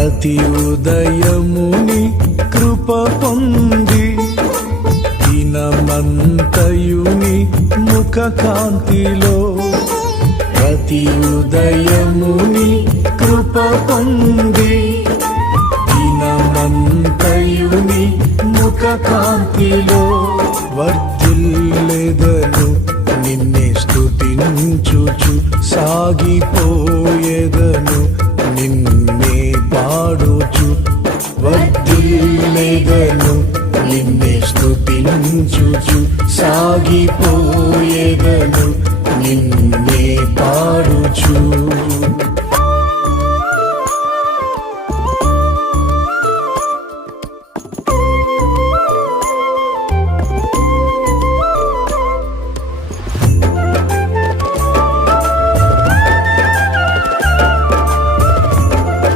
ప్రతి ఉదయముని కృప పొంది దినమంతయుని ముఖ కాంతిలో ప్రతి ఉదయముని కృప పొంది దినమంతయుని ముఖ కాంతిలో వర్ధిల్లెదను నిన్నే స్తుతించుచు సాగిపోయేదను నిన్నే పాడుచు వర్ధిల్లెదను నిన్నే స్తుతించుచు సాగిపో